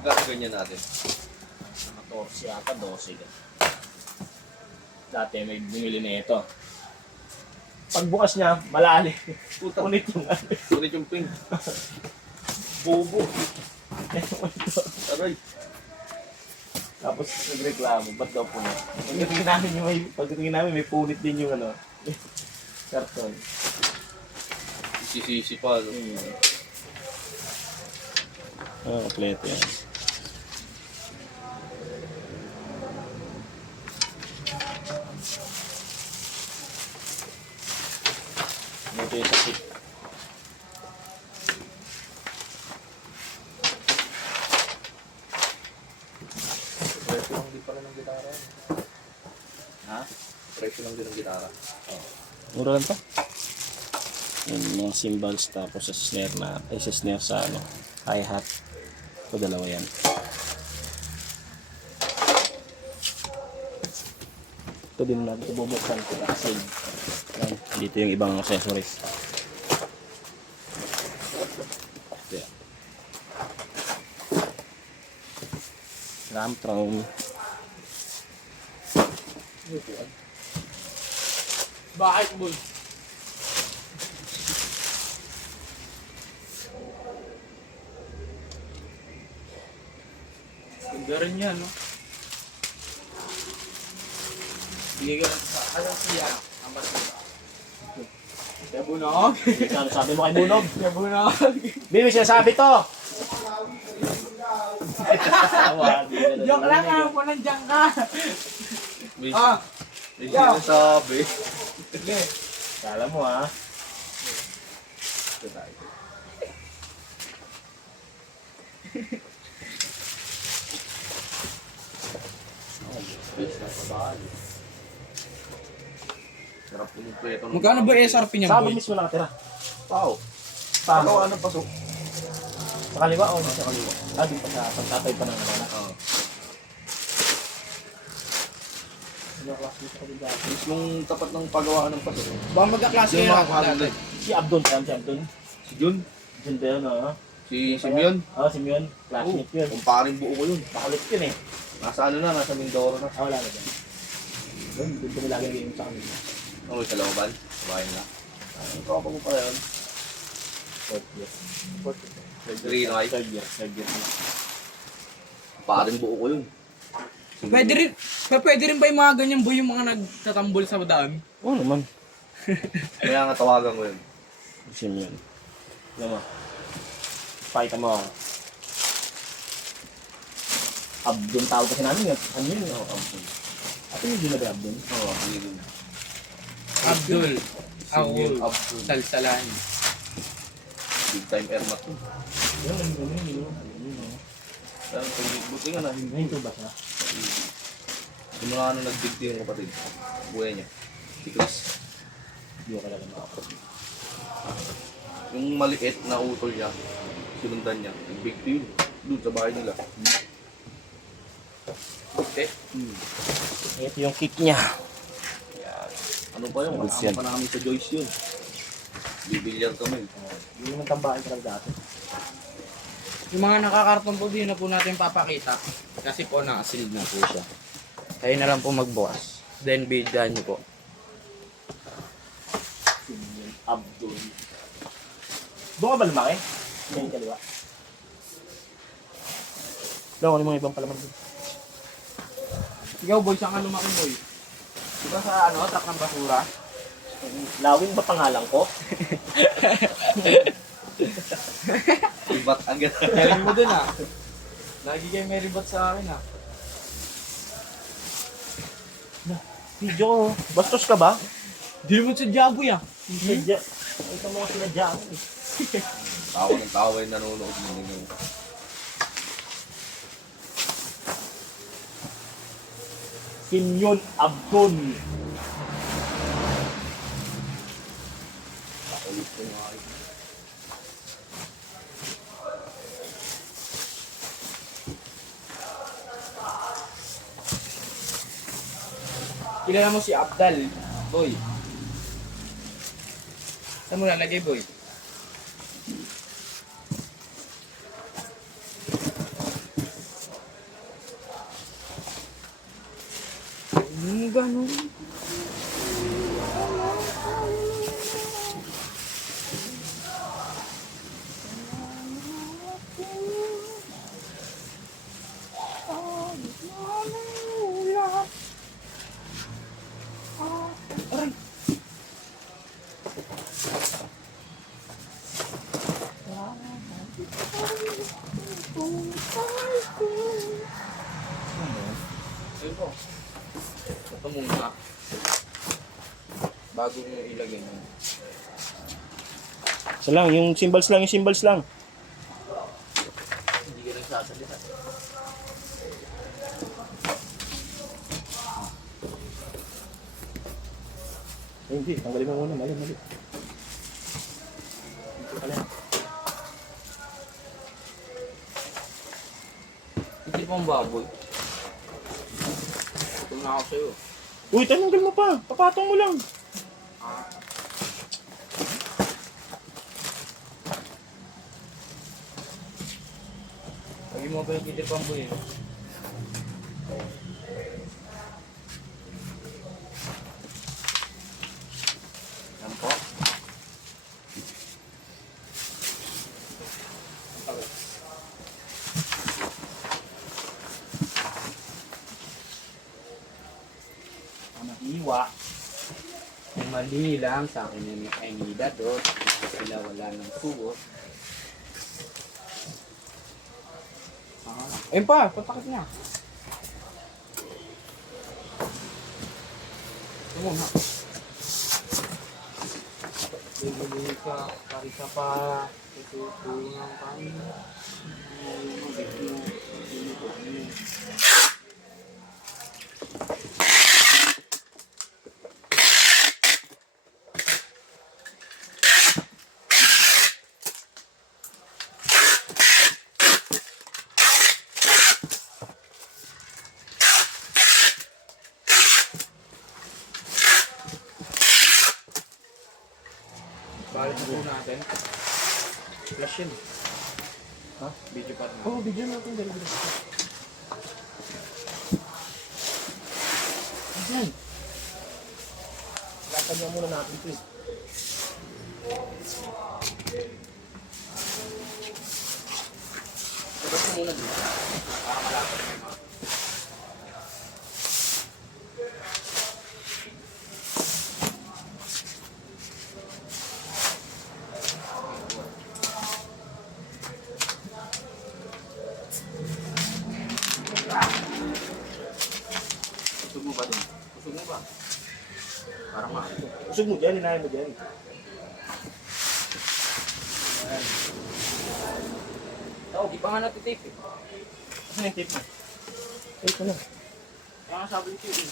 Magkano ganyan natin? 14 yata, 12 ka. Dati may bumili na ito. Pagbukas niya, malalim. Puta. Punit yung ano. Punit yung pink. Bobo. Aray. Tapos nagreklamo, ba't daw punit? Pagdating namin may punit din yung ano. Karton. Sisisi pa. No? Kompleto yan. Ito yung sakit. Presyo lang din pala ng gitara. Ha? Presyo lang din ng gitara. Mura lang to. Yung mga cymbals tapos sa snare na, sa snare sa ano, hi-hat. Ito dalawa yan. Ito din natin ito bubuksan ko kasi yan, dito yung ibang accessories. Yan. Ramtron. Bakit mo? Ganda rin yan, no? Sige ka, alam siya. Ang basura. Siya bunog. Ano sabi mo kay Bunog? Siya bunog. Bibi, sinasabi to! Joke lang ha, kung nandiyan ka. May, Ah, may sinasabi. sige. Kala mo ha? Ito tayo. Sarap yung preto. Magkano ba SRP niya, Saan ba boy? mismo nakatira? Pao. Saan? Ano, ano pasok? Sa kaliwa o sa kaliwa? Ah, di pa sa tatay pa ng ano. Oo. Ano class dito sa kaliwa? Mismong tapat ng pagawaan ng pasok. Baka magkaklase Yung kayo mga ako kahalan dati. Si Abdon, kaya si Abdon. Si Jun. Jun ba yun, no? Si Simeon. Oo, si Mion. Classmate yun. Kumparing buo ko yun. Bakulit yun eh. Nasa ano na, nasa Mindoro na. Ah, wala na dyan. Doon kami lagi nag-inom sa kanila. Ano sa Laoban? Bahay na. Ang tropa mo pala yun. Fourth year. Fourth year. Green eye. Third year. Third year. Kumparing buo ko yun. Pwede rin ba yung mga ganyan, boy, yung mga nagtatambol sa daan? Oo naman. Kaya nga tawagan ko yun. Si Mion. Alam mo. Pakita mo ako. Abdon tawag kasi namin yun. Ano yun? Oo, Abdon. At yung yun na ba Abdon? Oo, yun. Abdul. Simeon Awul. Abdul. Salsalan. Big time airmat to. Yun, yun. Pero buti nga na, hindi. Ngayon ba siya? Yung mga ano nag-big yung kapatid. Buhay niya. Si Chris. Hindi ko kalala ako. Yung maliit na utol niya, sinundan niya. Nag-big deal. Doon sa bahay nila. Okay. Ito yung kick niya. Ano pa yun? Goods yan. Kasama pa namin sa Joyce yun. Bibilyar kami. Yun yung tambahan talaga dati. Yung mga nakakarton po, di na po natin papakita. Kasi po, nakasealed na po siya. Kayo na lang po magbukas. Then, bidyan nyo po. Simeon Abdon. Doon ka ba lumaki? Ngayon kaliwa. Doon, ano yung mga ibang palaman doon? Ikaw, boy, saan ka lumaki, boy? Diba sa ano, truck ng basura? Lawing ba pangalan ko? Ibat ang ganda. Galing mo dun, ah. Lagi kayo may ribat sa akin, ah. Video ko. Bastos ka ba? Di mo sa Jago, ah. Sinadya. Ito mo sinadya ako eh. Tawa ng tawa yung nanonood mo ninyo. Simeon Abdon. Ulit ko nga kayo. Kilala mo si Abdal, boy. Saan mo lalagay, boy? ganun. Aray. Ayun po. Ito muna. Bago nyo ilagay mo. Isa lang, yung symbols lang, yung symbols lang. Hindi ka nagsasalita. Eh, hindi, tanggalin mo muna, mali. Hindi pang baboy. Ito na ako sa'yo. Uy, tanggal mo pa, papatong mo lang. Lagi mo ba yung hindi pang buhay? Yan po. Hiwa. Ang mali lang sa akin ay may nidadot. Sila wala ng suot. Ayun pa, patakit niya. Ito muna. Bibili ka, karisa pa. Tutulungan ka. Balik na po natin. Flash yun. Ha? Video pa rin. Oo, video natin, dali. Ayan. Lakad niya muna natin ito eh. Tapos mo muna dito. Para malapit na yung mga. Kusog mo ba din? Kusog mo ba? Parang maano. Usog mo dyan, hinahin mo dyan. Oo, di pa nga natitape eh. Asan yung tape mo? Ay, ito na. Kaya nga sabi ko yun.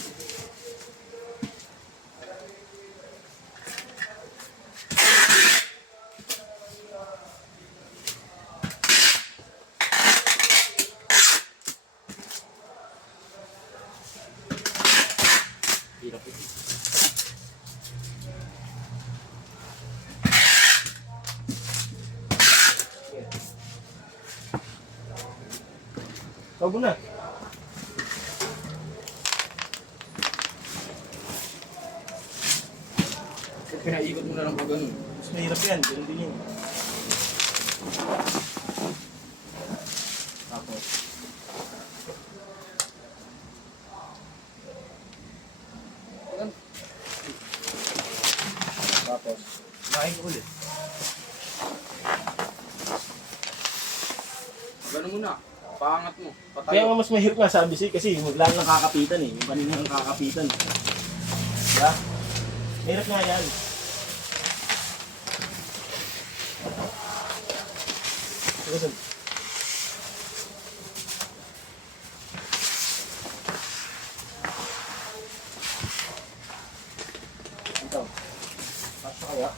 Hirap ito. Huwag mo na. Kaya pinaikot mo na lang pag ganun. Mas mahirap yan, ganun din yun. Tapos. Ganun. Tapos. Lain ko ulit. Ganun muna. Paangat mo. Patayo. Kaya nga mas mahirap nga sabi siya kasi lang nakakapitan eh. Yung kanina nakakapitan. Diba? Mahirap nga yan. Sige, ito. Pasok kaya?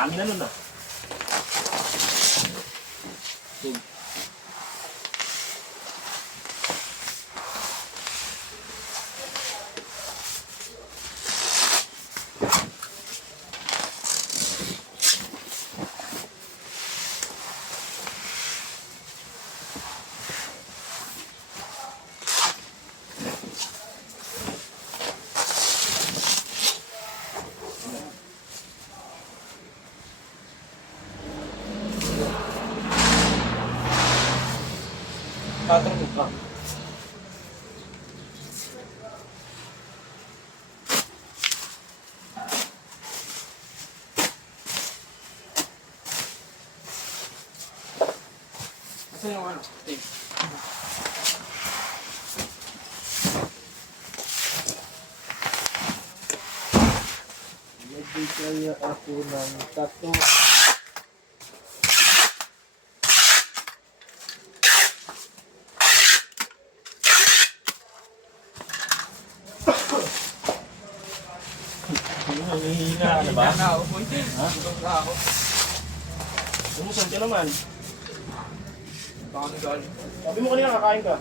Dami na nun ah. Tatanggap ka. Kasi yung ano, tape. Nagbigay ako ng tato. Hihina ka na ba? Na ako, boy. Ha? Gutom na ako. Sumusan ka naman. Baka nagal. Sabi mo kanina kakain ka.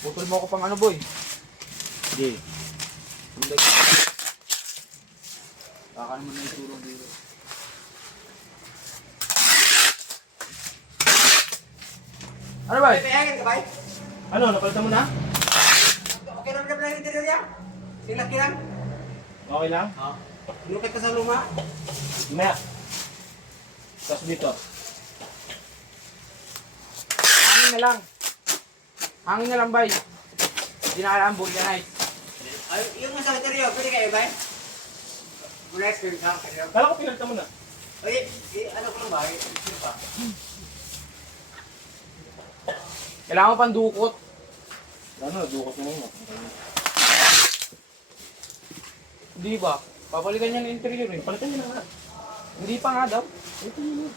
Putol mo ako pang ano, boy. Sige. Hindi. Baka naman na iturong dito. Ano ba? Payagin ka ba? Ano, napalitan mo na? Okay lang naman ang interior niya. Silaki lang. Okay lang? Lukit ka sa luma. Mamaya. Tapos dito. Hangin na lang. Hangin na lang, bay. Hindi na kailangan vulcanize. Ay, yung sa interior, pwede kayo ba? Mula experience ha, kayo. Kala ko pinalitan mo na. Oye, ano ko lang ba? Sino pa? Kailangan mo pang dukot. Ano, dukot mo muna. Hindi ba? Papalitan niya ng interior eh. Palitan niyo na nga. Hindi pa nga daw. Palitan niyo na.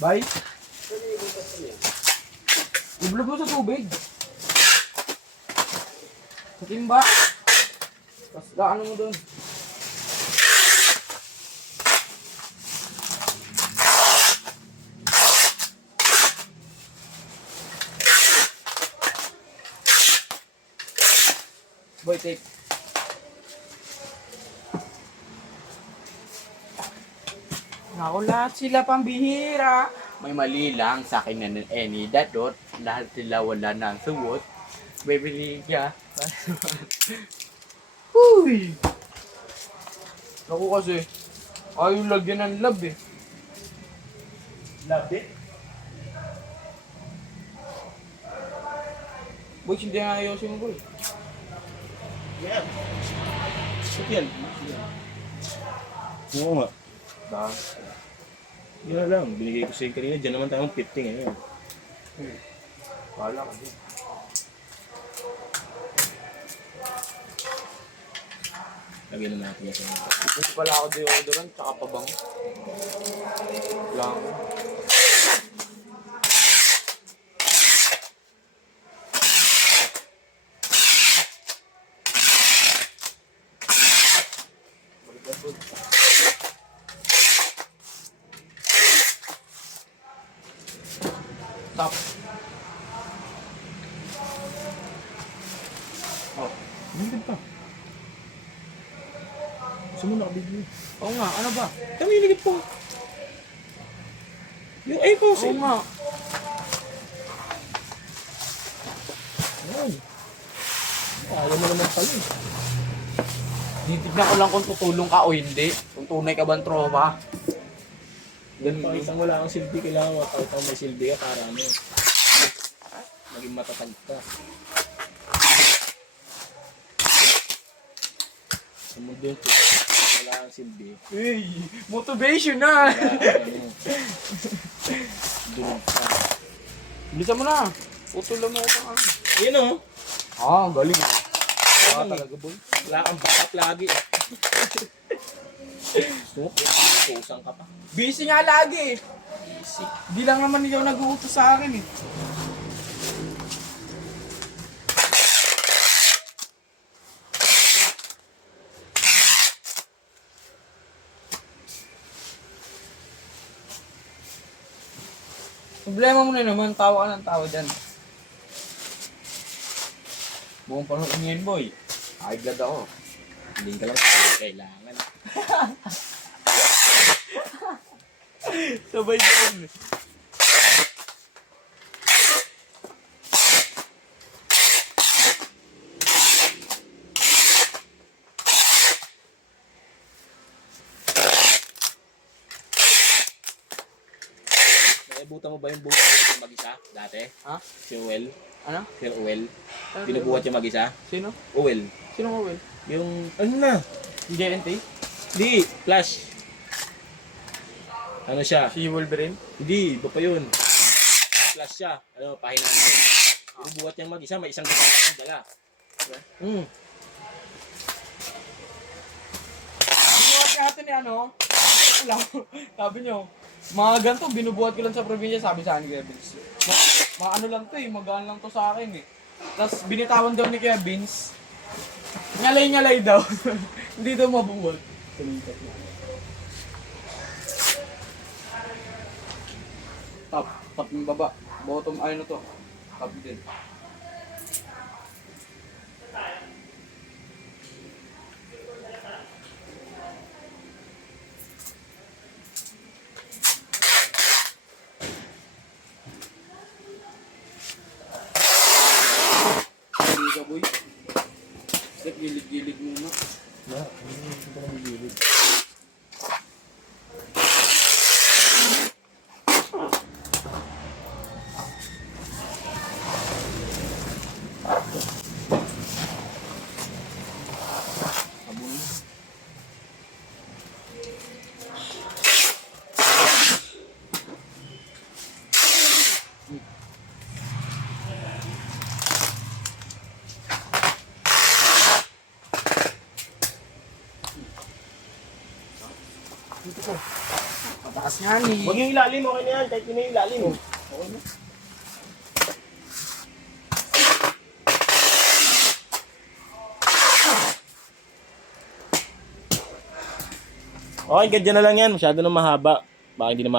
Bay? Iblog mo sa tubig. Sa timba. Tapos gaano mo doon. Boy, tape. Ako lahat sila pambihira. May mali lang sa akin na any dadot. Lahat sila wala na ang suwot. Bibili ka. Huy! Ako kasi, ayaw lagyan ng love eh. Love it. Boy, hindi nga ayosin mo boy. Yan. Ito yan. Oo nga. Yun na lang. Binigay ko sa'yo kanina. Diyan naman tayong 50 ngayon. Wala ka din. Lagyan na natin yan sa mga. Gusto pala ako deodorant, tsaka pabango. Lang. Stop. Oh, nandun pa. Gusto mo nakabigyo. Oo nga, ano ba? Kami nilagit po. Yung ay ko Oo nga. Ay. Ayaw mo naman pala eh. Titignan ko lang kung tutulong ka o hindi. Kung tunay ka bang tropa. Ganun, isang wala kang silbi, kailangan mapakita may silbi ka para ano. Maging matatag ka. Sa mundo ito, wala kang silbi. Hey, motivation na! Kaya, ano, Dunog ka. Bilisan mo na. Putulan mo ako pang ano. Ayun o. Ah, galing. Ah, talaga boy. Wala kang backup lagi eh. Kusang ka pa. Busy nga lagi eh. Easy. Di lang naman ikaw nag-uutos sa akin eh. Problema mo na naman, tawa ka ng tawa dyan. Buong panahon ngayon, boy. High blood ako. Hindi ka lang kailangan. Sabay dyan. Naibutan mo ba yung buhay yung mag-isa dati? Ha? Si Uwel? Ano? Si Uwel? Binubuhat yung mag-isa? Sino? Uwel? Sino ko, Will? Yung, ano na? Yung JNT? Hindi, Flash. Ano siya? Si Wolverine? Hindi, iba pa yun. Flash siya. Ano, pahinaan siya. Binubuhat yung mag-isa, may isang kasama siyang dala. Binubuhat ka natin ni ano? Wala. Sabi nyo, mga ganito, binubuhat ko lang sa probinsya, sabi sa akin ni Kuya Vince. Ano lang to eh, magaan lang to sa akin eh. Tapos binitawan daw ni Kuya Vince, nyalay-nyalay daw. Hindi daw mabuhat. Tulikat na. Top yung baba. Bottom ay na to. Top din. Hindi ka boy. Step gilid-gilid muna. Abon. Dito ko. Mataas nga ni. Huwag yung ilalim, okay na yan. Kahit yun na yung ilalim. Okay na. Okay, ganyan na lang yan. Masyado na mahaba. Baka hindi na